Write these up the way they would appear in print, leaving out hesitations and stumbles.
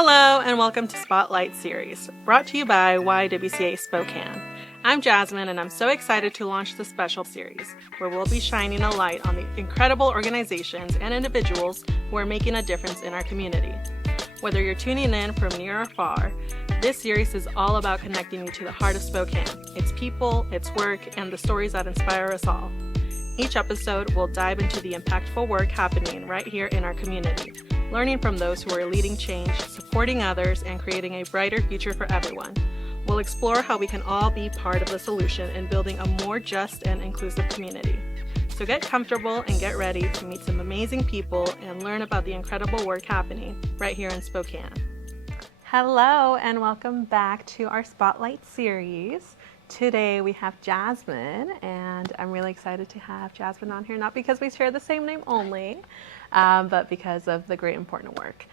Hello and welcome to Spotlight Series, brought to you by YWCA Spokane. I'm Jasmine and I'm so excited to launch this special series where we'll be shining a light on the incredible organizations and individuals who are making a difference in our community. Whether you're tuning in from near or far, this series is all about connecting you to the heart of Spokane, its people, its work, and the stories that inspire us all. Each episode will dive into the impactful work happening right here in our community, learning from those who are leading change, supporting others, and creating a brighter future for everyone. We'll explore how we can all be part of the solution in building a more just and inclusive community. So get comfortable and get ready to meet some amazing people and learn about the incredible work happening right here in Spokane. Hello and welcome back to our Spotlight series. Today we have Jasmine, and I'm really excited to have Jasmine on here, not because we share the same name only, but because of the great important work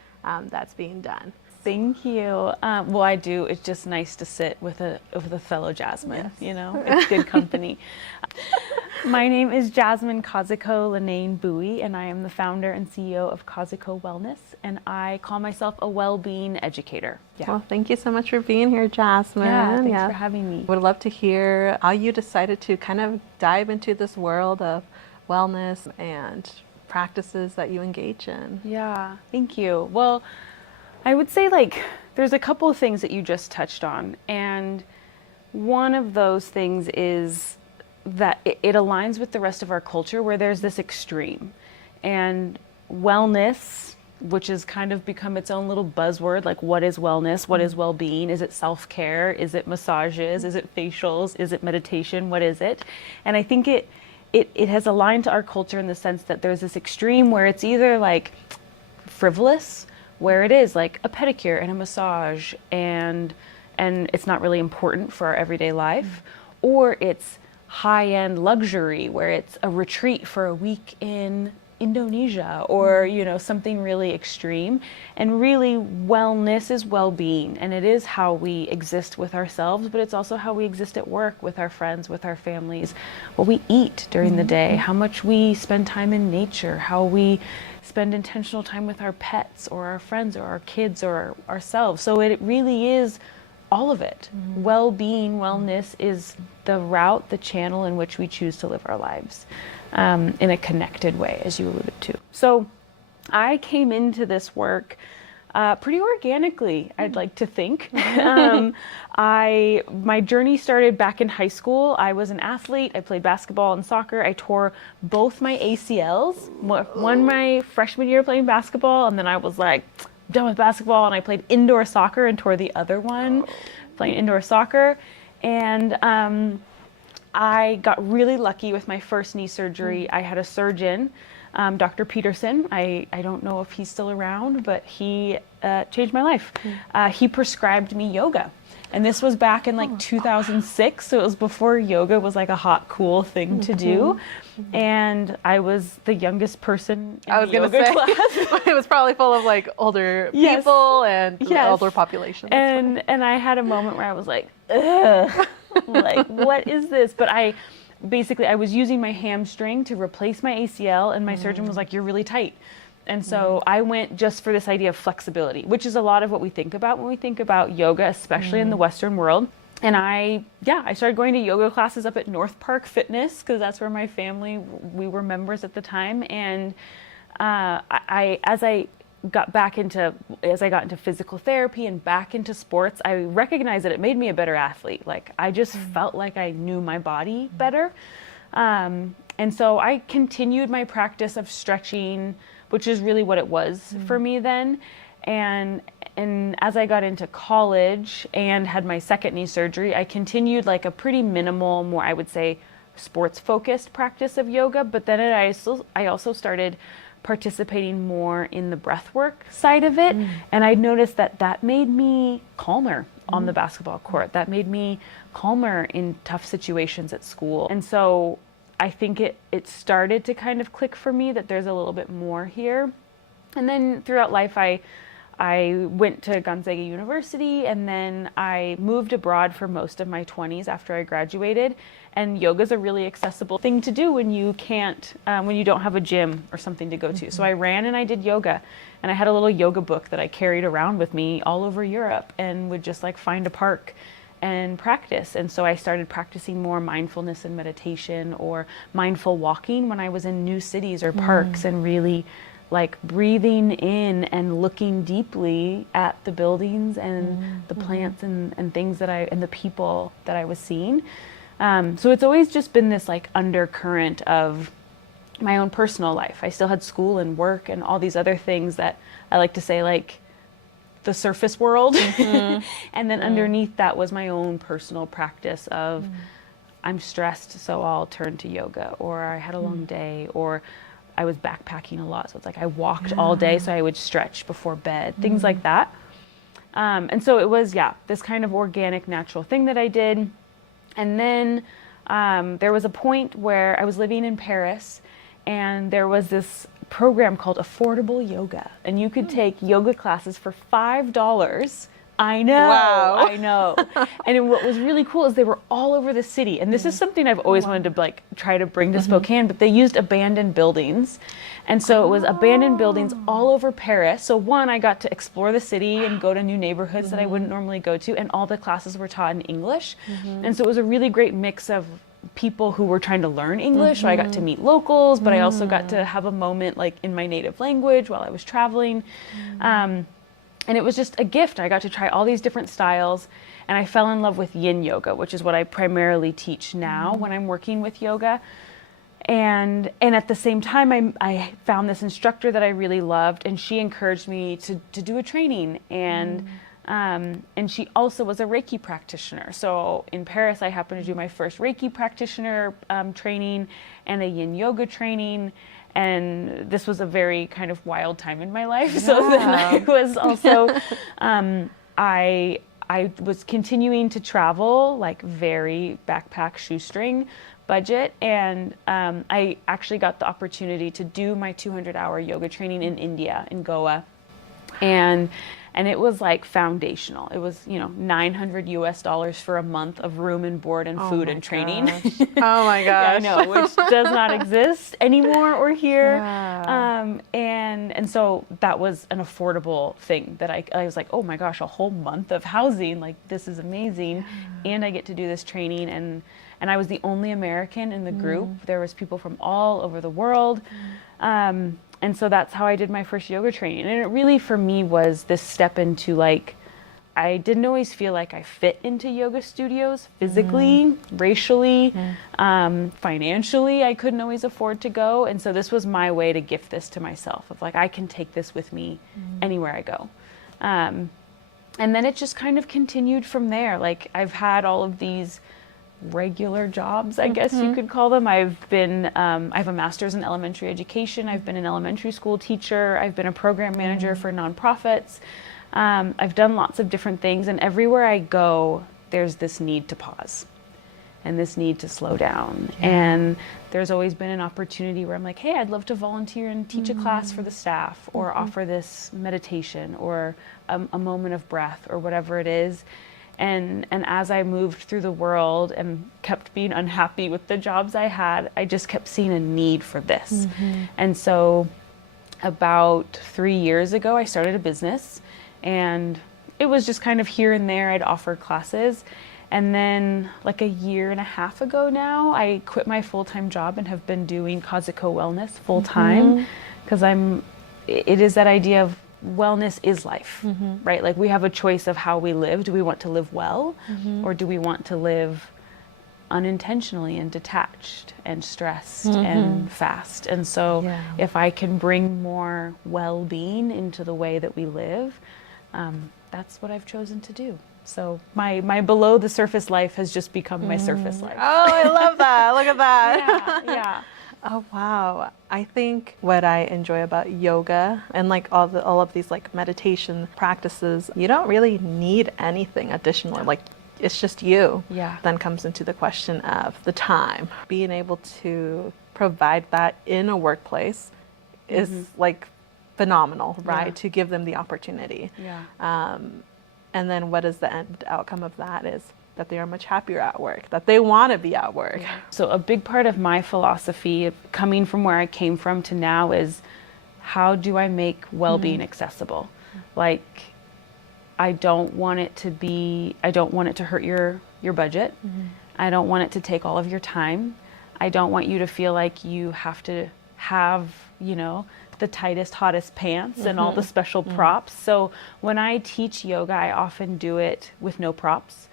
that's being done. Thank you. Well, I do. It's just nice to sit with a fellow Jasmine. Yes. You know, it's good company. My name is Jasmine Kazuko Linane-Booey, and I am the founder and CEO of Kazuko Wellness, and I call myself a well-being educator. Yeah. Well, thank you so much for being here, Jasmine. Yeah, thanks for having me. Would love to hear how you decided to kind of dive into this world of wellness and practices that you engage in. Yeah, thank you. Well, I would say there's a couple of things that you just touched on, and one of those things is that it aligns with the rest of our culture where there's this extreme, and wellness, which has kind of become its own little buzzword, like what is wellness, what is well-being, is it self-care, is it massages, is it facials, is it meditation, what is it? And I think it has aligned to our culture in the sense that there's this extreme where it's either like frivolous, where it is like a pedicure and a massage and it's not really important for our everyday life, or it's high-end luxury where it's a retreat for a week in Indonesia or something really extreme. And really wellness is well-being, and it is how we exist with ourselves, but it's also how we exist at work with our friends, with our families, what we eat during the day, how much we spend time in nature, how we spend intentional time with our pets or our friends or our kids or ourselves. So it really is all of it. Well-being, wellness is the route, the channel in which we choose to live our lives in a connected way, as you alluded to. So I came into this work pretty organically, I'd like to think. My journey started back in high school. I was an athlete. I played basketball and soccer. I tore both my ACLs, one my freshman year playing basketball, and then I was like, done with basketball, and I played indoor soccer and tore the other one playing indoor soccer. And I got really lucky with my first knee surgery. I had a surgeon, Dr. Peterson. I don't know if he's still around, but he changed my life. He prescribed me yoga. And this was back in 2006, so it was before yoga was like a hot, cool thing to do. And I was the youngest person in the yoga class. It was probably full of older people and older population. And I had a moment where I was like, ugh, what is this? But I was using my hamstring to replace my ACL, and my surgeon was like, you're really tight. And so I went just for this idea of flexibility, which is a lot of what we think about when we think about yoga, especially in the Western world. And I started going to yoga classes up at North Park Fitness because that's where my family, we were members at the time. And as I got into physical therapy and back into sports, I recognized that it made me a better athlete. I just felt like I knew my body better. And so I continued my practice of stretching, which is really what it was for me then. And as I got into college and had my second knee surgery, I continued a pretty minimal, more I would say sports-focused practice of yoga. But then I also started participating more in the breathwork side of it. And I noticed that made me calmer on the basketball court. That made me calmer in tough situations at school. And so I think it started to kind of click for me that there's a little bit more here. And then throughout life, I I went to Gonzaga University, and then I moved abroad for most of my 20s after I graduated. And yoga is a really accessible thing to do when you can't, when you don't have a gym or something to go to. So I ran and I did yoga, and I had a little yoga book that I carried around with me all over Europe, and would just like find a park and practice. And so I started practicing more mindfulness and meditation, or mindful walking when I was in new cities or parks, and really like breathing in and looking deeply at the buildings and the plants and things that and the people that I was seeing. So it's always just been this like undercurrent of my own personal life. I still had school and work and all these other things that I like to say, like the surface world. And then underneath that was my own personal practice of I'm stressed, so I'll turn to yoga, or I had a long day, or I was backpacking a lot. So it's like I walked all day, so I would stretch before bed, things like that. And so it was, this kind of organic, natural thing that I did. And then there was a point where I was living in Paris, and there was this program called Affordable Yoga, and you could take yoga classes for $5. I know, Wow. I know. And what was really cool is they were all over the city. And this is something I've always wanted to like try to bring to Spokane, but they used abandoned buildings. And so it was abandoned buildings all over Paris. So one, I got to explore the city and go to new neighborhoods that I wouldn't normally go to. And all the classes were taught in English. And so it was a really great mix of people who were trying to learn English. So I got to meet locals, but I also got to have a moment like in my native language while I was traveling. And it was just a gift. I got to try all these different styles, and I fell in love with yin yoga, which is what I primarily teach now when I'm working with yoga. And at the same time, I found this instructor that I really loved, and she encouraged me to do a training. And she also was a Reiki practitioner. So in Paris, I happened to do my first Reiki practitioner training and a yin yoga training. And this was a very kind of wild time in my life. So then I was also, I was continuing to travel, like very backpack shoestring budget. And I actually got the opportunity to do my 200-hour yoga training in India, in Goa. And it was like foundational. It was, $900 for a month of room and board and food and training. Oh my gosh. Yeah, I know, which does not exist anymore or here. Yeah. And so that was an affordable thing that I was like, oh my gosh, a whole month of housing. Like, this is amazing. And I get to do this training. And I was the only American in the group. There was people from all over the world. And so that's how I did my first yoga training. And it really, for me, was this step into like, I didn't always feel like I fit into yoga studios physically, racially, financially. I couldn't always afford to go. And so this was my way to gift this to myself of like, I can take this with me anywhere I go. And then it just kind of continued from there. Like, I've had all of these regular jobs, I guess you could call them. I've been, I have a master's in elementary education. I've been an elementary school teacher. I've been a program manager for nonprofits. I've done lots of different things, and everywhere I go, there's this need to pause and this need to slow down. And there's always been an opportunity where I'm like, hey, I'd love to volunteer and teach a class for the staff, or offer this meditation, or a moment of breath, or whatever it is. And as I moved through the world and kept being unhappy with the jobs I had, I just kept seeing a need for this. And so about 3 years ago, I started a business, and it was just kind of here and there. I'd offer classes. And then like a year and a half ago now, I quit my full-time job and have been doing Kazuko Wellness full-time, because it is that idea of wellness is life, right? Like, we have a choice of how we live. Do we want to live well, or do we want to live unintentionally and detached and stressed and fast? And so if I can bring more well-being into the way that we live, that's what I've chosen to do. So my below the surface life has just become my surface life. Oh, I love that. Look at that. Yeah. Oh, wow. I think what I enjoy about yoga and like all of these like meditation practices, you don't really need anything additional. Like, it's just you. Yeah. Then comes into the question of the time. Being able to provide that in a workplace is like phenomenal, right? To give them the opportunity. Yeah. And then what is the end outcome of that is that they are much happier at work, that they want to be at work. So a big part of my philosophy, coming from where I came from to now, is how do I make well-being accessible? Like, I don't want it to hurt your budget. I don't want it to take all of your time. I don't want you to feel like you have to have, the tightest, hottest pants and all the special props. So when I teach yoga, I often do it with no props.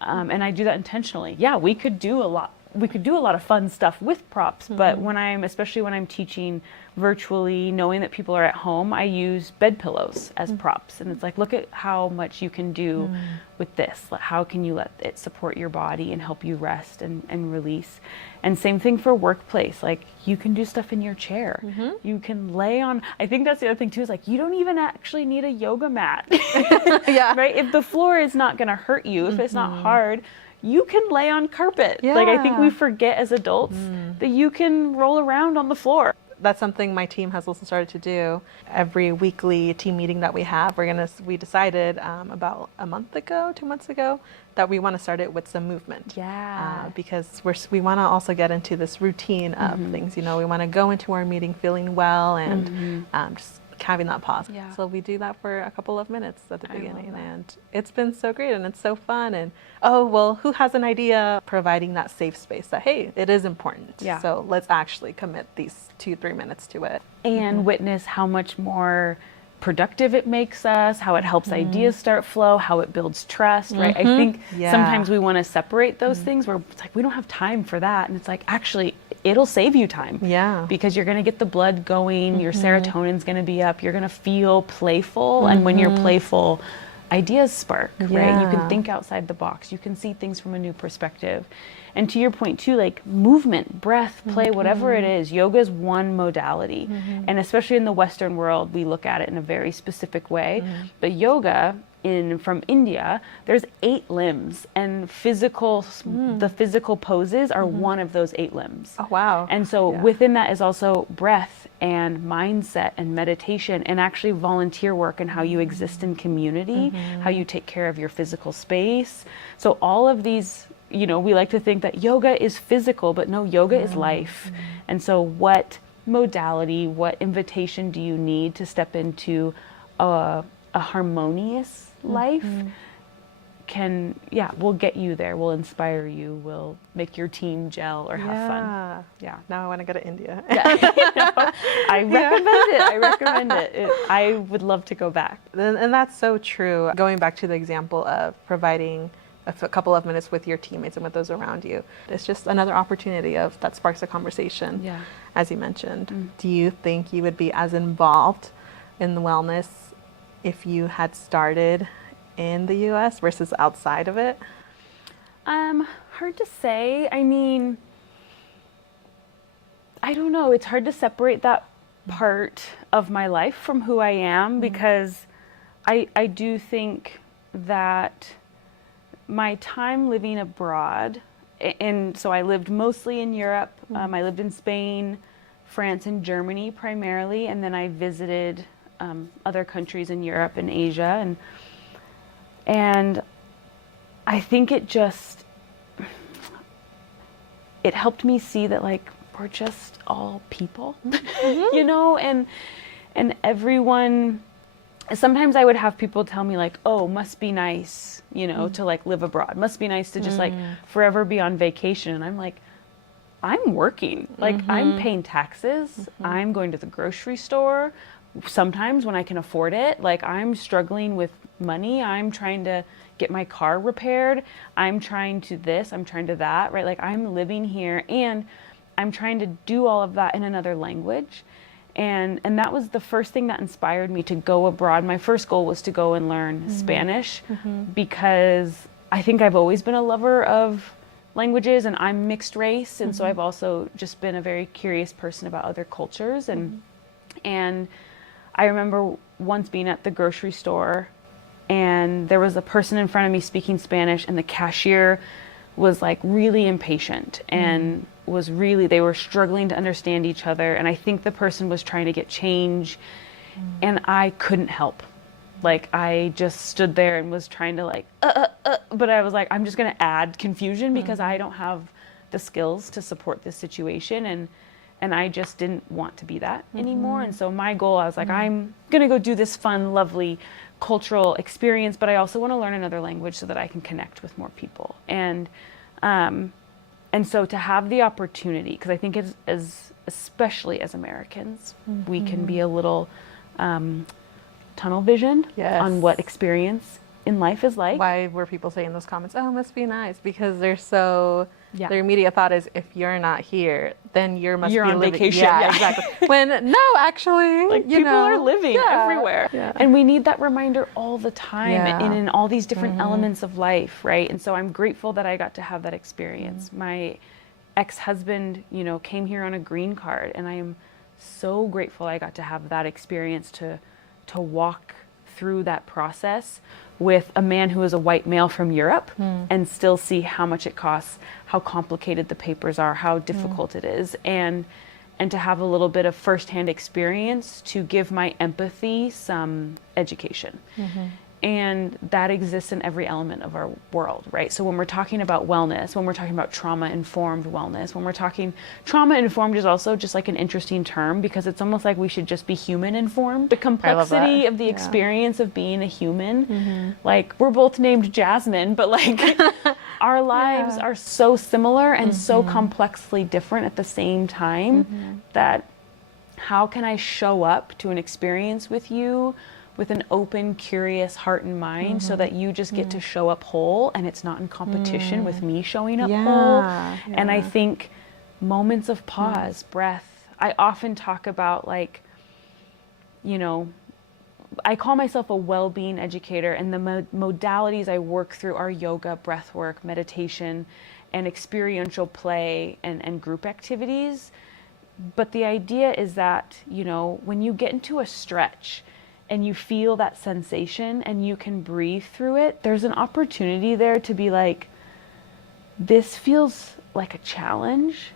And I do that intentionally. Yeah, we could do a lot of fun stuff with props, but especially when I'm teaching virtually, knowing that people are at home, I use bed pillows as props. And it's like, look at how much you can do with this. How can you let it support your body and help you rest and release? And same thing for workplace. Like, you can do stuff in your chair. You can lay on, I think that's the other thing too, is like, you don't even actually need a yoga mat. Yeah. Right? If the floor is not going to hurt you, if it's not hard, you can lay on carpet. Yeah. Like, I think we forget as adults that you can roll around on the floor. That's something my team has also started to do. Every weekly team meeting that we have, we decided about 2 months ago, that we want to start it with some movement. Yeah. Because we want to also get into this routine of things. We want to go into our meeting feeling well and just having that pause. Yeah. So we do that for a couple of minutes at the beginning, and it's been so great and it's so fun. And who has an idea? Providing that safe space that, hey, it is important. Yeah. So let's actually commit these 2-3 minutes to it. And witness how much more productive it makes us, how it helps ideas start flow, how it builds trust, right? I think sometimes we want to separate those things where it's like, we don't have time for that. And it's like, actually, it'll save you time. Yeah. Because you're going to get the blood going, your serotonin's going to be up, you're going to feel playful. And when you're playful, ideas spark, right? You can think outside the box. You can see things from a new perspective. And to your point too, like from breath, play, whatever it is, yoga is one modality. And especially in the Western world, we look at it in a very specific way. But yoga from India, there's 8 limbs, and the physical poses are one of those 8 limbs. Oh, wow. And so within that is also breath and mindset and meditation and actually volunteer work and how you exist in community, how you take care of your physical space. So all of these, we like to think that yoga is physical, but no, yoga is life. And so what modality, what invitation do you need to step into a harmonious life will get you there, will inspire you, will make your team gel or have fun. Yeah. Now I want to go to India. I recommend it. I would love to go back. And that's so true. Going back to the example of providing a couple of minutes with your teammates and with those around you, it's just another opportunity that sparks a conversation. As you mentioned. Do you think you would be as involved in the wellness if you had started in the US versus outside of it? Hard to say. I mean, I don't know. It's hard to separate that part of my life from who I am, because I do think that my time living abroad, and so I lived mostly in Europe. I lived in Spain, France, and Germany primarily, and then I visited other countries in Europe and Asia, and I think it helped me see that, like, we're just all people, and everyone. Sometimes I would have people tell me, like, oh, must be nice, to like live abroad, must be nice to just like forever be on vacation. And I'm like, I'm working, like I'm paying taxes, I'm going to the grocery store sometimes when I can afford it, like I'm struggling with money, I'm trying to get my car repaired, I'm trying to this, I'm trying to that, right? Like I'm living here and I'm trying to do all of that in another language. And that was the first thing that inspired me to go abroad. My first goal was to go and learn Spanish, because I think I've always been a lover of languages, and I'm mixed race, and so I've also just been a very curious person about other cultures. And I remember once being at the grocery store, and there was a person in front of me speaking Spanish, and the cashier was like really impatient and they were struggling to understand each other. And I think the person was trying to get change, And I couldn't help. Like, I just stood there and was trying to like, but I was like, I'm just going to add confusion because I don't have the skills to support this situation. And I just didn't want to be that anymore. And so my goal, I was like, I'm going to go do this fun, lovely cultural experience, but I also want to learn another language so that I can connect with more people. And so to have the opportunity, because I think especially as Americans, we can be a little tunnel visioned on what experience in life is like. Why were people saying those comments? Oh, it must be nice, because they're so. Their immediate thought is, if you're not here, then you're on living. Vacation. Yeah, exactly. When no, actually, like people are living everywhere, and we need that reminder all the time, and in all these different elements of life, right? And so I'm grateful that I got to have that experience. My ex-husband, came here on a green card, and I am so grateful I got to have that experience to walk through that process with a man who is a white male from Europe and still see how much it costs, how complicated the papers are, how difficult it is, and to have a little bit of firsthand experience to give my empathy some education. And that exists in every element of our world, right? So when we're talking about wellness, when we're talking about trauma-informed wellness, when we're talking trauma-informed is also just like an interesting term because it's almost like we should just be human-informed. The complexity of the experience of being a human, like we're both named Jasmine, but like our lives are so similar and so complexly different at the same time that how can I show up to an experience with you with an open, curious heart and mind so that you just get to show up whole and it's not in competition with me showing up whole. And I think moments of pause, breath, I often talk about like, I call myself a well-being educator, and the modalities I work through are yoga, breathwork, meditation, and experiential play and group activities. But the idea is that, when you get into a stretch, and you feel that sensation and you can breathe through it, there's an opportunity there to be like, this feels like a challenge,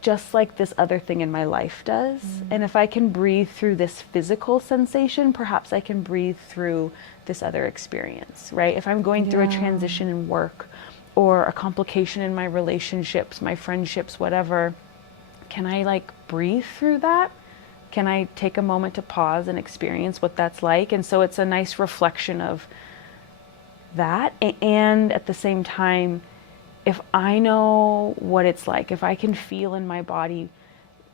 just like this other thing in my life does. And if I can breathe through this physical sensation, perhaps I can breathe through this other experience, right? If I'm going through a transition in work or a complication in my relationships, my friendships, whatever, can I like breathe through that? Can I take a moment to pause and experience what that's like? And so it's a nice reflection of that. And at the same time, if I know what it's like, if I can feel in my body,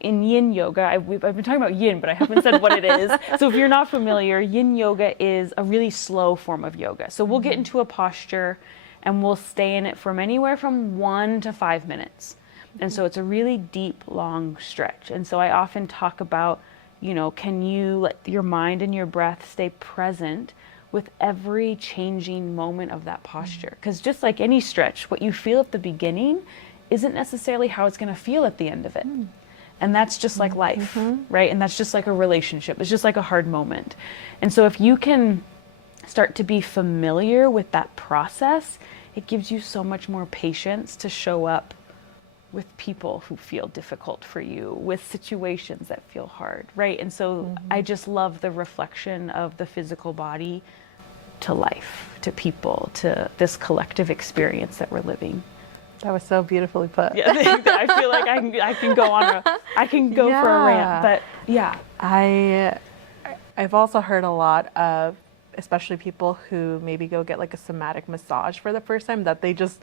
in yin yoga, I've been talking about yin, but I haven't said what it is. So if you're not familiar, yin yoga is a really slow form of yoga. So we'll get into a posture and we'll stay in it from anywhere from 1 to 5 minutes. And so it's a really deep, long stretch. And so I often talk about, can you let your mind and your breath stay present with every changing moment of that posture? Because just like any stretch, what you feel at the beginning isn't necessarily how it's going to feel at the end of it. And that's just like life, right? And that's just like a relationship. It's just like a hard moment. And so if you can start to be familiar with that process, it gives you so much more patience to show up with people who feel difficult for you, with situations that feel hard, right? And so I just love the reflection of the physical body to life, to people, to this collective experience that we're living. That was so beautifully put. Yeah, I feel like I can go for a rant, but yeah. I've also heard a lot of, especially people who maybe go get like a somatic massage for the first time, that they just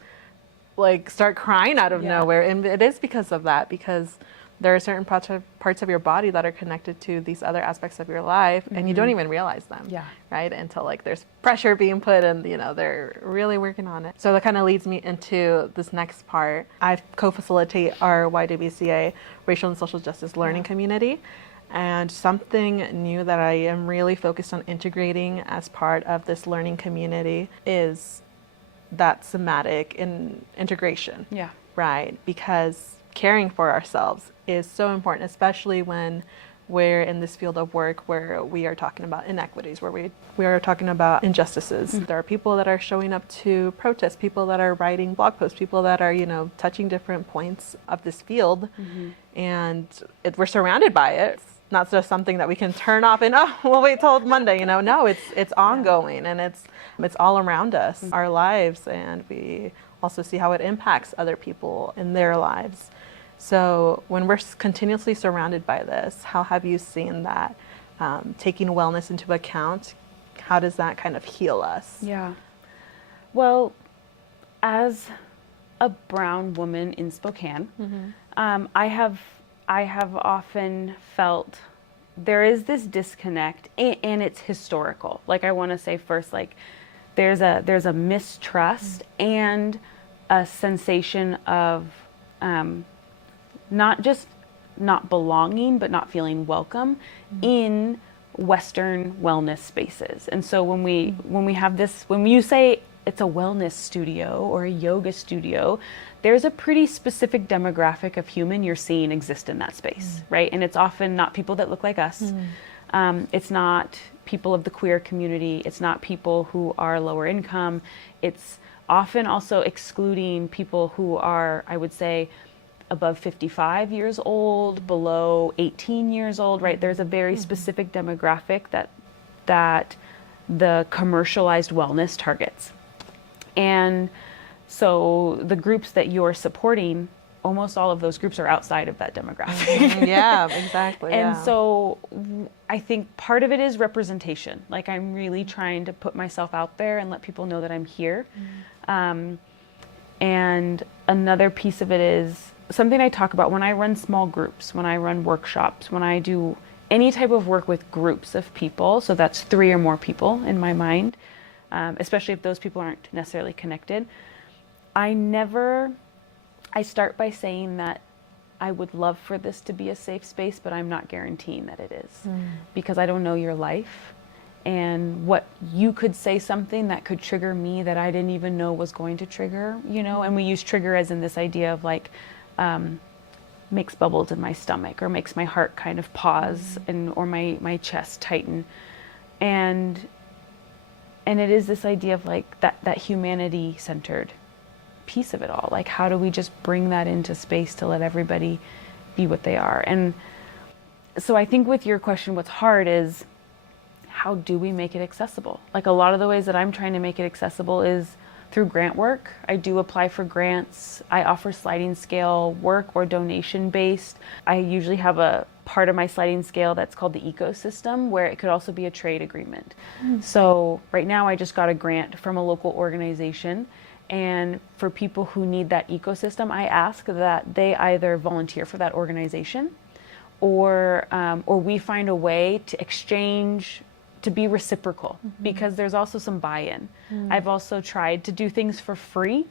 like start crying out of nowhere, and it is because of that, because there are certain parts of your body that are connected to these other aspects of your life, and you don't even realize them, right? Until like there's pressure being put, and they're really working on it. So that kind of leads me into this next part. I co-facilitate our YWCA Racial and Social Justice Learning Community, and something new that I am really focused on integrating as part of this learning community is that somatic integration. Right? Because caring for ourselves is so important, especially when we're in this field of work where we are talking about inequities, where we are talking about injustices. There are people that are showing up to protest, people that are writing blog posts, people that are, touching different points of this field, and we're surrounded by it. not just something that we can turn off and, oh, we'll wait till Monday, No, it's ongoing, and it's all around us, our lives, and we also see how it impacts other people in their lives. So when we're continuously surrounded by this, how have you seen that taking wellness into account? How does that kind of heal us? Yeah. Well, as a brown woman in Spokane, I have often felt there is this disconnect, and it's historical. Like, I want to say first, like, there's a mistrust and a sensation of not just not belonging, but not feeling welcome in Western wellness spaces. And so when we have this, when you say it's a wellness studio or a yoga studio, there's a pretty specific demographic of human you're seeing exist in that space, right? And it's often not people that look like us. It's not people of the queer community. It's not people who are lower income. It's often also excluding people who are, I would say, above 55 years old, below 18 years old, right? There's a very specific demographic that the commercialized wellness targets. And so the groups that you're supporting, almost all of those groups are outside of that demographic. Yeah, exactly. And so I think part of it is representation. Like, I'm really trying to put myself out there and let people know that I'm here. And another piece of it is something I talk about when I run small groups, when I run workshops, when I do any type of work with groups of people. So that's 3 or more people in my mind, especially if those people aren't necessarily connected. I start by saying that I would love for this to be a safe space, but I'm not guaranteeing that it is, because I don't know your life, and what you could say something that could trigger me that I didn't even know was going to trigger, and we use trigger as in this idea of like, makes bubbles in my stomach or makes my heart kind of pause or my chest tighten. And it is this idea of like that humanity centered piece of it all. Like, how do we just bring that into space to let everybody be what they are? And so I think with your question, what's hard is, how do we make it accessible? Like, a lot of the ways that I'm trying to make it accessible is through grant work. I do apply for grants. I offer sliding scale work or donation based. I usually have a part of my sliding scale that's called the ecosystem, where it could also be a trade agreement. So right now I just got a grant from a local organization, and for people who need that ecosystem, I ask that they either volunteer for that organization or we find a way to exchange, to be reciprocal, because there's also some buy-in. I've also tried to do things for free,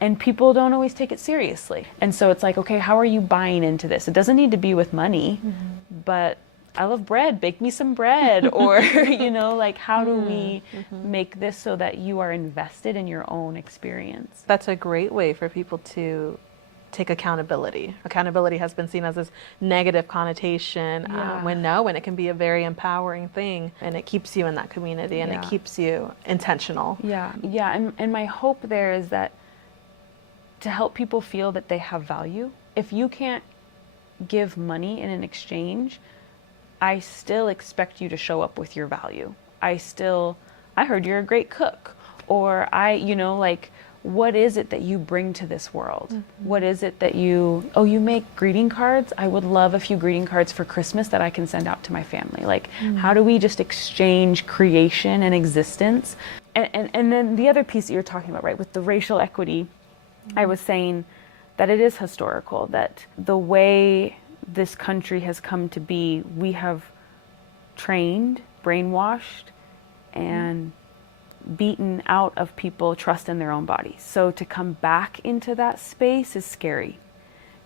and people don't always take it seriously. And so it's like, okay, how are you buying into this? It doesn't need to be with money, but I love bread, bake me some bread, or, like, how do we make this so that you are invested in your own experience? That's a great way for people to take accountability. Accountability has been seen as this negative connotation, when it can be a very empowering thing, and it keeps you in that community, and it keeps you intentional. And my hope there is that to help people feel that they have value. If you can't give money in an exchange, I still expect you to show up with your value. I heard you're a great cook, or what is it that you bring to this world? What is it that you make greeting cards? I would love a few greeting cards for Christmas that I can send out to my family. Like, how do we just exchange creation and existence? And then the other piece that you're talking about, right, with the racial equity, I was saying that it is historical, that the way this country has come to be, we have trained, brainwashed, and beaten out of people trust in their own bodies. So to come back into that space is scary.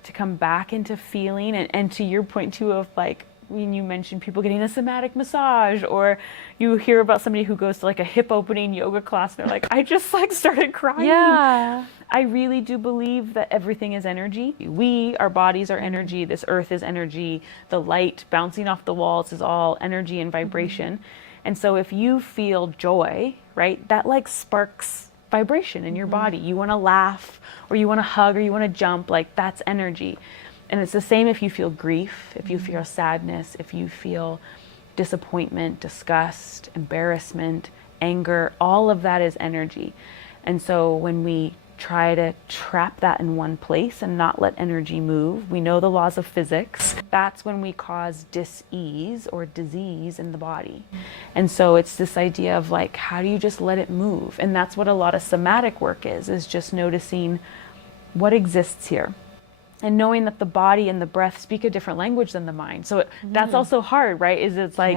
To come back into feeling, and to your point too of like, when you mentioned people getting a somatic massage, or you hear about somebody who goes to like a hip opening yoga class and they're like, I just like started crying. Yeah. I really do believe that everything is energy. Our bodies are energy. This earth is energy. The light bouncing off the walls is all energy and vibration. And so if you feel joy, right, that like sparks vibration in your body. You want to laugh, or you want to hug, or you want to jump, like that's energy. And it's the same if you feel grief, if you feel sadness, if you feel disappointment, disgust, embarrassment, anger, all of that is energy. And so when we try to trap that in one place and not let energy move, we know the laws of physics, that's when we cause dis-ease or disease in the body. And so it's this idea of like, how do you just let it move? And that's what a lot of somatic work is just noticing what exists here. And knowing that the body and the breath speak a different language than the mind. So that's also hard, right? It's like,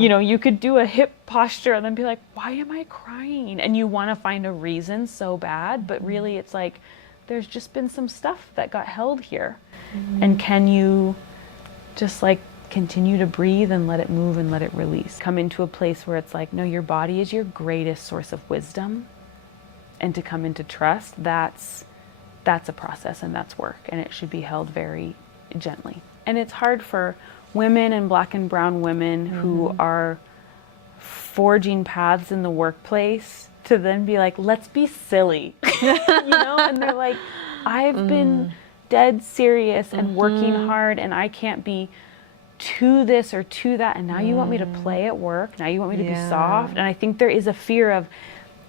you know, you could do a hip posture and then be like, why am I crying? And you want to find a reason so bad, but really it's like, there's just been some stuff that got held here. And can you just like continue to breathe and let it move and let it release? Come into a place where it's like, no, your body is your greatest source of wisdom. And to come into trust, that's a process and that's work, and it should be held very gently. And it's hard for women and Black and brown women who are forging paths in the workplace to then be like, let's be silly, you know? And they're like, I've been dead serious and working hard, and I can't be to this or to that, and now you want me to play at work, now you want me to be soft. And I think there is a fear of,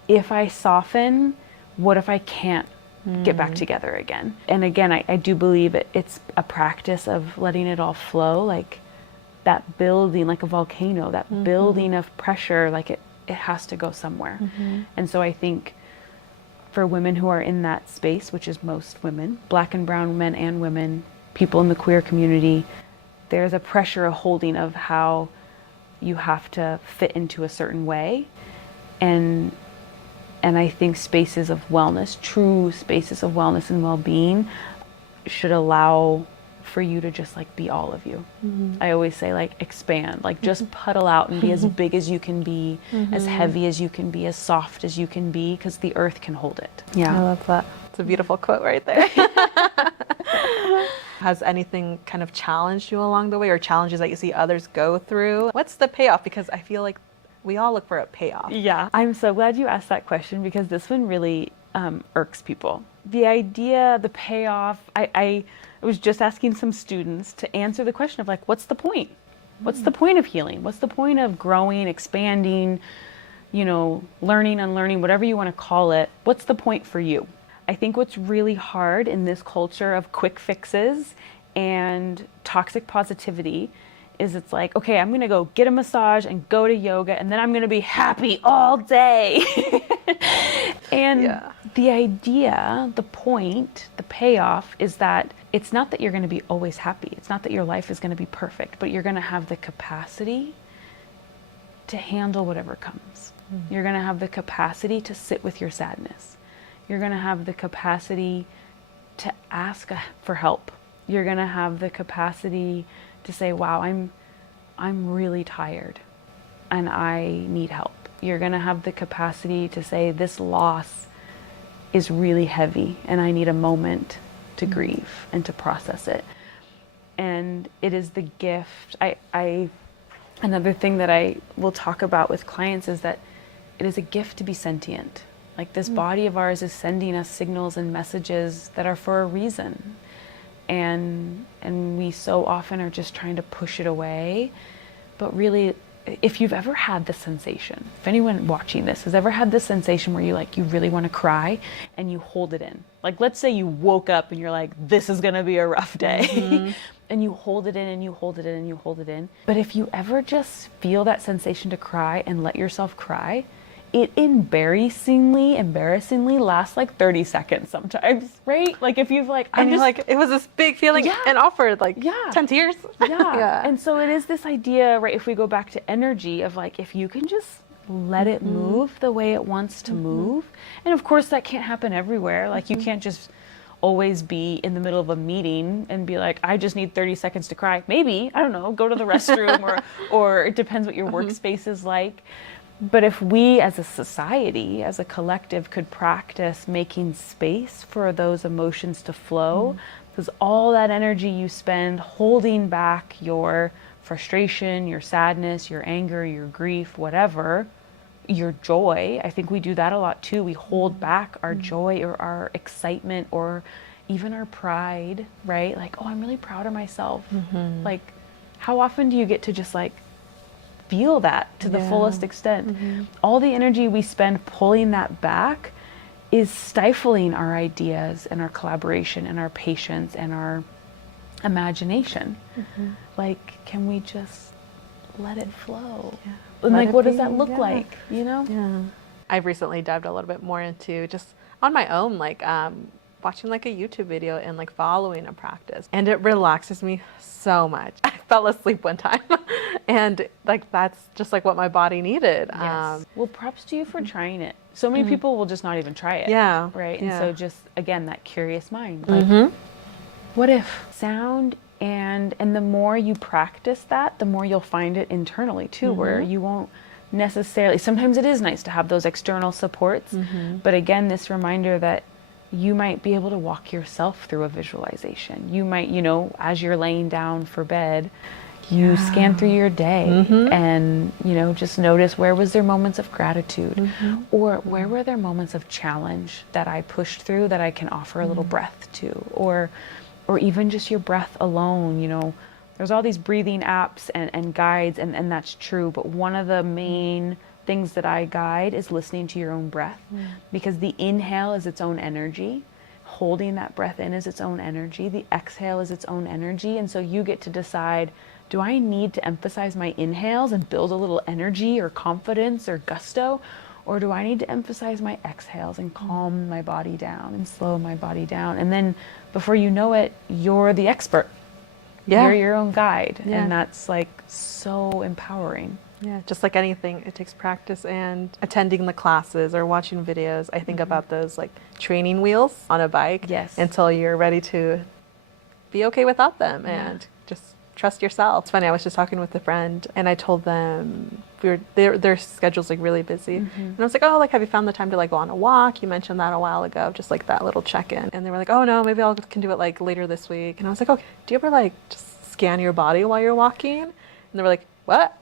if I soften, what if I can't get back together again? And again, I do believe it's a practice of letting it all flow, like that building, like a volcano, that building of pressure, like it has to go somewhere. And so I think for women who are in that space, which is most women, Black and brown men and women, people in the queer community, there's a pressure, a holding of how you have to fit into a certain way. And I think spaces of wellness, true spaces of wellness and well-being, should allow for you to just like be all of you. I always say like expand, like just puddle out and be as big as you can be, as heavy as you can be, as soft as you can be, because the earth can hold it. I love that. It's a beautiful quote right there. Has anything kind of challenged you along the way, or challenges that you see others go through? What's the payoff? Because I feel like we all look for a payoff. Yeah, I'm so glad you asked that question, because this one really irks people. The idea, the payoff, I was just asking some students to answer the question of like, what's the point? What's the point of healing? What's the point of growing, expanding, you know, learning, unlearning, whatever you want to call it? What's the point for you? I think what's really hard in this culture of quick fixes and toxic positivity is it's like, okay, I'm gonna go get a massage and go to yoga, and then I'm gonna be happy all day. And the idea, the point, the payoff is that it's not that you're gonna be always happy. It's not that your life is gonna be perfect, but you're gonna have the capacity to handle whatever comes. You're gonna have the capacity to sit with your sadness. You're gonna have the capacity to ask for help. You're gonna have the capacity to say, wow, I'm really tired and I need help. You're gonna have the capacity to say, this loss is really heavy and I need a moment to grieve and to process it. And it is the gift. Another thing that I will talk about with clients is that it is a gift to be sentient. Like this body of ours is sending us signals and messages that are for a reason. And we so often are just trying to push it away. But really, if you've ever had the sensation, if anyone watching this has ever had this sensation where you really want to cry and you hold it in. Like let's say you woke up and you're like, this is gonna be a rough day. And you hold it in and you hold it in and you hold it in. But if you ever just feel that sensation to cry and let yourself cry, it embarrassingly lasts like 30 seconds sometimes, right? Like if you've like, I'm just like, it was this big feeling and offered like 10 tears. And so it is this idea, right? If we go back to energy of like, if you can just let it move the way it wants to move. And of course that can't happen everywhere. Like you can't just always be in the middle of a meeting and be like, I just need 30 seconds to cry. Maybe, I don't know, go to the restroom or it depends what your workspace is like. But if we as a society, as a collective, could practice making space for those emotions to flow, because all that energy you spend holding back your frustration, your sadness, your anger, your grief, whatever, your joy, I think we do that a lot too. We hold back our joy or our excitement or, even our pride, right? Like, oh, I'm really proud of myself. Like, how often do you get to just like feel that to the fullest extent? All the energy we spend pulling that back is stifling our ideas and our collaboration and our patience and our imagination. Like, can we just let it flow? And Let like, it what does be, that look yeah. like, you know? Yeah. I've recently dived a little bit more into just on my own, like watching like a YouTube video and like following a practice. And it relaxes me so much. I fell asleep one time and like that's just like what my body needed. Yes. Well, props to you for trying it. So many people will just not even try it. Yeah. Right? Yeah. And so just, again, that curious mind. Like, what if sound and the more you practice that, the more you'll find it internally too, where you won't necessarily, sometimes it is nice to have those external supports, but again, this reminder that you might be able to walk yourself through a visualization. You might, you know, as you're laying down for bed, you scan through your day and, you know, just notice where was there moments of gratitude or where were there moments of challenge that I pushed through that I can offer a little breath to, or even just your breath alone. You know, there's all these breathing apps and guides, and that's true, but one of the main things that I guide is listening to your own breath, because the inhale is its own energy, holding that breath in is its own energy, the exhale is its own energy, and so you get to decide, do I need to emphasize my inhales and build a little energy or confidence or gusto, or do I need to emphasize my exhales and calm my body down and slow my body down? And then before you know it, you're the expert. You're your own guide. And that's like so empowering. Yeah, just like anything, it takes practice and attending the classes or watching videos. I think about those like training wheels on a bike until you're ready to be okay without them and just trust yourself. It's funny, I was just talking with a friend and I told them their schedule's like really busy. And I was like, oh, like, have you found the time to like go on a walk? You mentioned that a while ago, just like that little check-in. And they were like, oh no, maybe can do it like later this week. And I was like, okay, do you ever like just scan your body while you're walking? And they were like, what?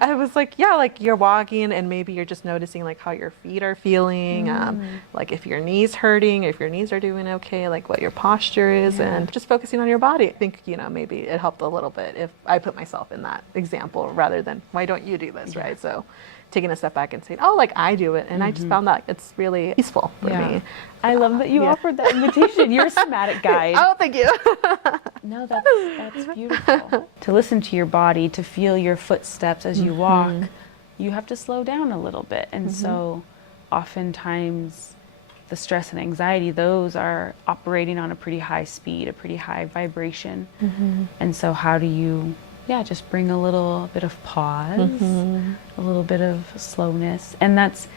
I was like, yeah, like you're walking and maybe you're just noticing like how your feet are feeling, like if your knees hurting, if your knees are doing okay, like what your posture is, and just focusing on your body. I think, you know, maybe it helped a little bit if I put myself in that example rather than why don't you do this, right? So taking a step back and saying, oh, like I do it. And I just found that it's really peaceful for me. I love that you offered that invitation. You're a somatic guide. Oh, thank you. No, that's beautiful. To listen to your body, to feel your footsteps as you walk, you have to slow down a little bit. And so oftentimes the stress and anxiety, those are operating on a pretty high speed, a pretty high vibration. And so how do you just bring a little bit of pause, a little bit of slowness. And that's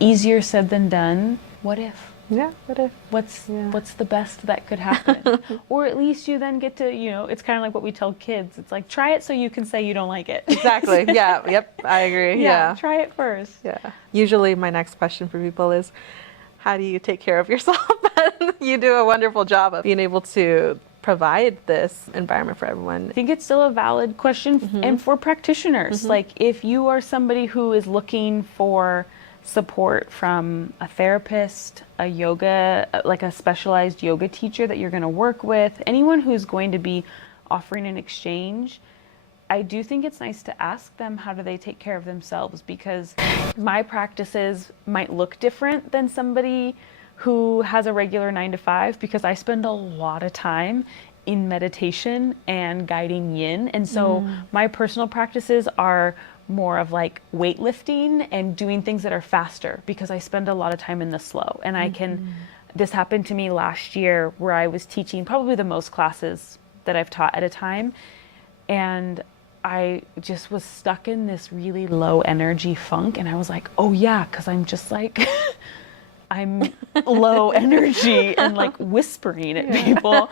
easier said than done. What if? Yeah, what if? What's the best that could happen? Or at least you then get to, you know, it's kind of like what we tell kids. It's like, try it so you can say you don't like it. Exactly. Yeah. Yep. I agree. Yeah. Try it first. Yeah. Usually my next question for people is, how do you take care of yourself? You do a wonderful job of being able to provide this environment for everyone. I think it's still a valid question. And for practitioners, like if you are somebody who is looking for support from a therapist, a yoga, like a specialized yoga teacher that you're going to work with, anyone who's going to be offering an exchange, I do think it's nice to ask them how do they take care of themselves, because my practices might look different than somebody who has a regular 9-to-5, because I spend a lot of time in meditation and guiding yin. And so my personal practices are more of like weightlifting and doing things that are faster, because I spend a lot of time in the slow. And I can, this happened to me last year where I was teaching probably the most classes that I've taught at a time. And I just was stuck in this really low energy funk. And I was like, oh yeah, because I'm just like, I'm low energy and like whispering at people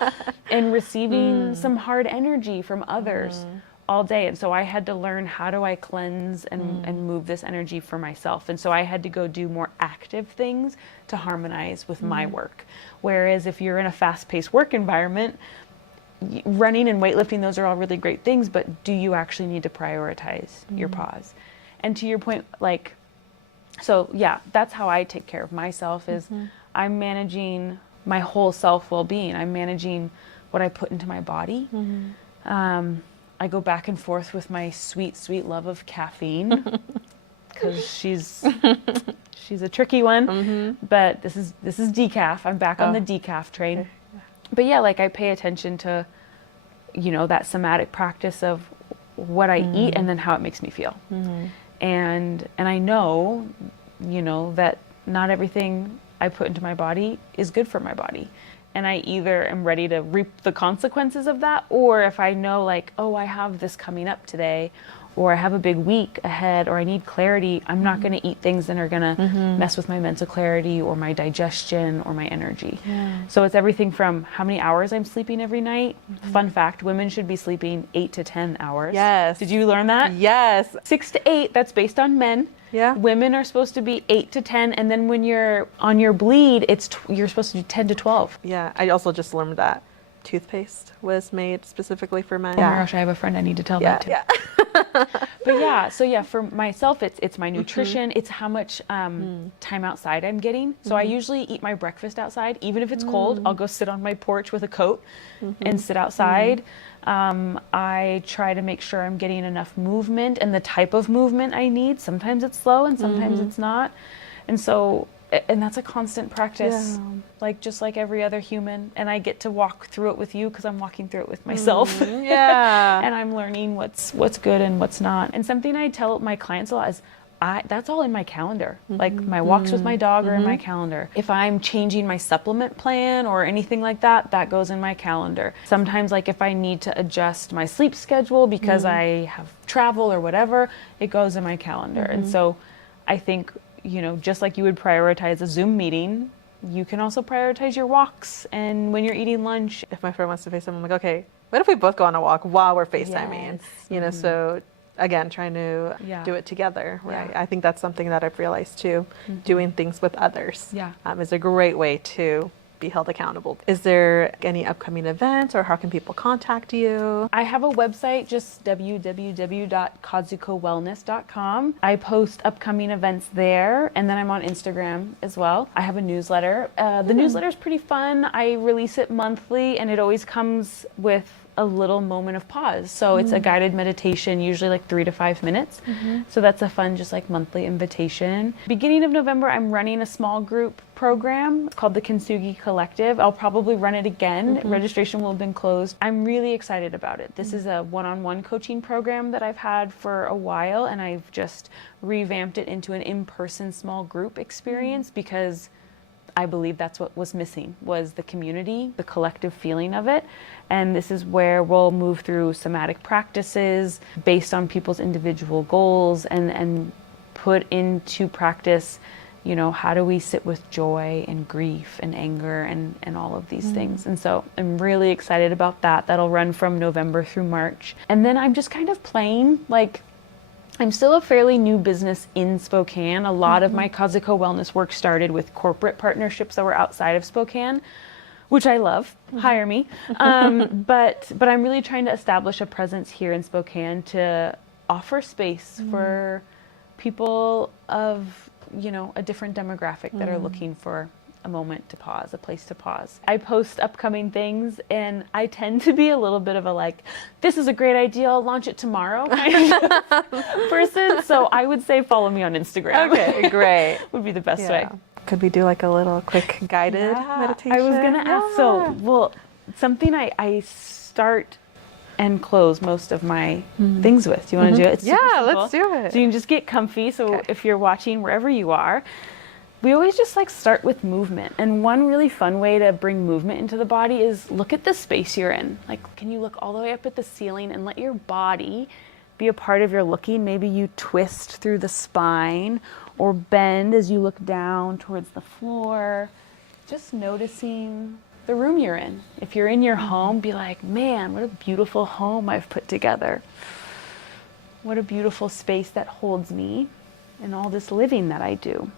and receiving some hard energy from others all day. And so I had to learn, how do I cleanse and move this energy for myself? And so I had to go do more active things to harmonize with my work. Whereas if you're in a fast-paced work environment, running and weightlifting, those are all really great things, but do you actually need to prioritize your pause? And to your point, like, so yeah, that's how I take care of myself, is I'm managing my whole self well-being. I'm managing what I put into my body. I go back and forth with my sweet, sweet love of caffeine because she's a tricky one. But this is decaf. I'm back on the decaf train. Okay. But yeah, like I pay attention to, you know, that somatic practice of what I eat and then how it makes me feel. And I know, you know, that not everything I put into my body is good for my body. And I either am ready to reap the consequences of that, or if I know like, oh, I have this coming up today, or I have a big week ahead, or I need clarity, I'm not going to eat things that are going to mess with my mental clarity or my digestion or my energy. So it's everything from how many hours I'm sleeping every night. Fun fact, women should be sleeping 8 to 10 hours. Yes. Did you learn that? Yes. 6 to 8, that's based on men. Yeah. Women are supposed to be 8 to 10, and then when you're on your bleed, you're supposed to do 10 to 12. Yeah. I also just learned that toothpaste was made specifically for men. Oh my gosh, I have a friend I need to tell that to. Yeah. But yeah, so yeah, for myself, it's my nutrition, it's how much time outside I'm getting. So I usually eat my breakfast outside, even if it's cold. I'll go sit on my porch with a coat and sit outside. I try to make sure I'm getting enough movement and the type of movement I need. Sometimes it's slow and sometimes it's not. And so, and that's a constant practice, like just like every other human. And I get to walk through it with you because I'm walking through it with myself. Yeah. And I'm learning what's good and what's not. And something I tell my clients a lot is, that's all in my calendar. Like my walks with my dog are in my calendar. If I'm changing my supplement plan or anything like that, that goes in my calendar. Sometimes like if I need to adjust my sleep schedule because I have travel or whatever, it goes in my calendar. And so I think, you know, just like you would prioritize a Zoom meeting, you can also prioritize your walks. And when you're eating lunch, If my friend wants to FaceTime, I'm like, okay, what if we both go on a walk while we're FaceTiming? Yes. You know, so again, trying to do it together, right? I think that's something that I've realized too. Doing things with others is a great way to be held accountable. Is there any upcoming events or how can people contact you? I have a website, just www.kazukowellness.com. I post upcoming events there, and then I'm on Instagram as well. I have a newsletter. The newsletter is pretty fun. I release it monthly, and it always comes with a little moment of pause. So it's a guided meditation, usually like 3 to 5 minutes. So that's a fun, just like monthly invitation. Beginning of November, I'm running a small group program called the Kintsugi Collective. I'll probably run it again. Registration will have been closed. I'm really excited about it. This is a one-on-one coaching program that I've had for a while, and I've just revamped it into an in-person small group experience because I believe that's what was missing, was the community, the collective feeling of it. And this is where we'll move through somatic practices based on people's individual goals and put into practice, you know, how do we sit with joy and grief and anger and all of these things. And so I'm really excited about that. That'll run from November through March. And then I'm just kind of playing, like, I'm still a fairly new business in Spokane. A lot of my Kazuko Wellness work started with corporate partnerships that were outside of Spokane, which I love. Hire me. But I'm really trying to establish a presence here in Spokane to offer space for people of, you know, a different demographic that are looking for a moment to pause, a place to pause. I post upcoming things, and I tend to be a little bit of a like, this is a great idea, I'll launch it tomorrow kind of person. So I would say follow me on Instagram. Okay, great. Would be the best way. Could we do like a little quick guided meditation? I was gonna ask, so, well, something I start and close most of my things with. Do you want to do it? It's super simple. Let's do it. So you can just get comfy. So if you're watching wherever you are, we always just like start with movement. And one really fun way to bring movement into the body is look at the space you're in. Like, can you look all the way up at the ceiling and let your body be a part of your looking? Maybe you twist through the spine or bend as you look down towards the floor. Just noticing the room you're in. If you're in your home, be like, man, what a beautiful home I've put together. What a beautiful space that holds me and all this living that I do.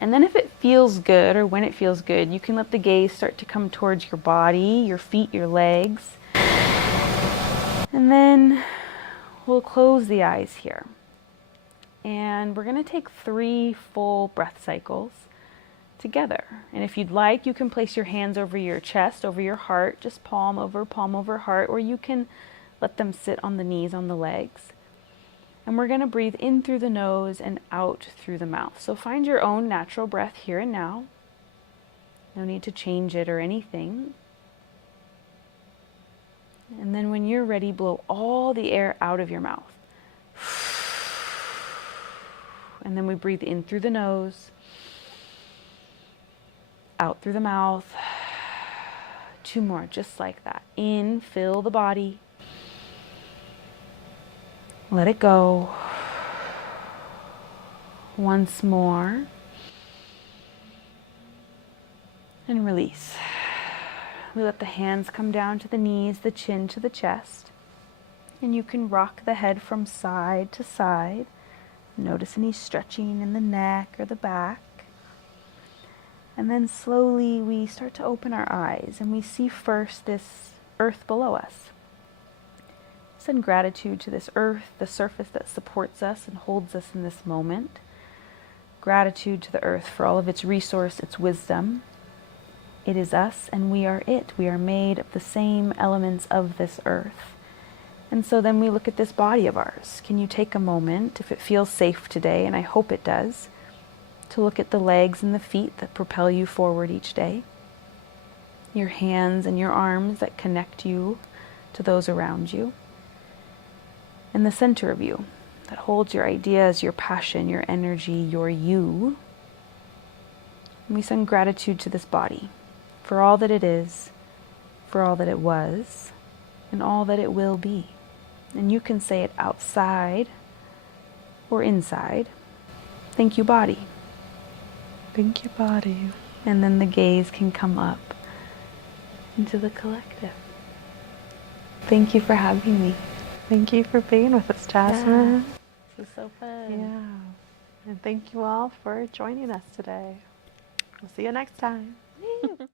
And then if it feels good, or when it feels good, you can let the gaze start to come towards your body, your feet, your legs. And then we'll close the eyes here. And we're going to take 3 full breath cycles. together. And if you'd like, you can place your hands over your chest, over your heart, just palm over heart, or you can let them sit on the knees, on the legs. And we're going to breathe in through the nose and out through the mouth. So find your own natural breath here and now. No need to change it or anything. And then when you're ready, blow all the air out of your mouth. And then we breathe in through the nose, out through the mouth. 2 more, just like that. In, fill the body. Let it go. Once more. And release. We let the hands come down to the knees, the chin to the chest. And you can rock the head from side to side. Notice any stretching in the neck or the back. And then slowly we start to open our eyes and we see first this earth below us. Send gratitude to this earth, the surface that supports us and holds us in this moment. Gratitude to the earth for all of its resource, its wisdom. It is us and we are it. We are made of the same elements of this earth. And so then we look at this body of ours. Can you take a moment, if it feels safe today, and I hope it does, to look at the legs and the feet that propel you forward each day, your hands and your arms that connect you to those around you, and the center of you that holds your ideas, your passion, your energy, your you. And we send gratitude to this body for all that it is, for all that it was, and all that it will be. And you can say it outside or inside. Thank you, body. Thank you, body. And then the gaze can come up into the collective. Thank you for having me. Thank you for being with us, Jasmine. Yeah, this is so fun. Yeah. And thank you all for joining us today. We'll see you next time.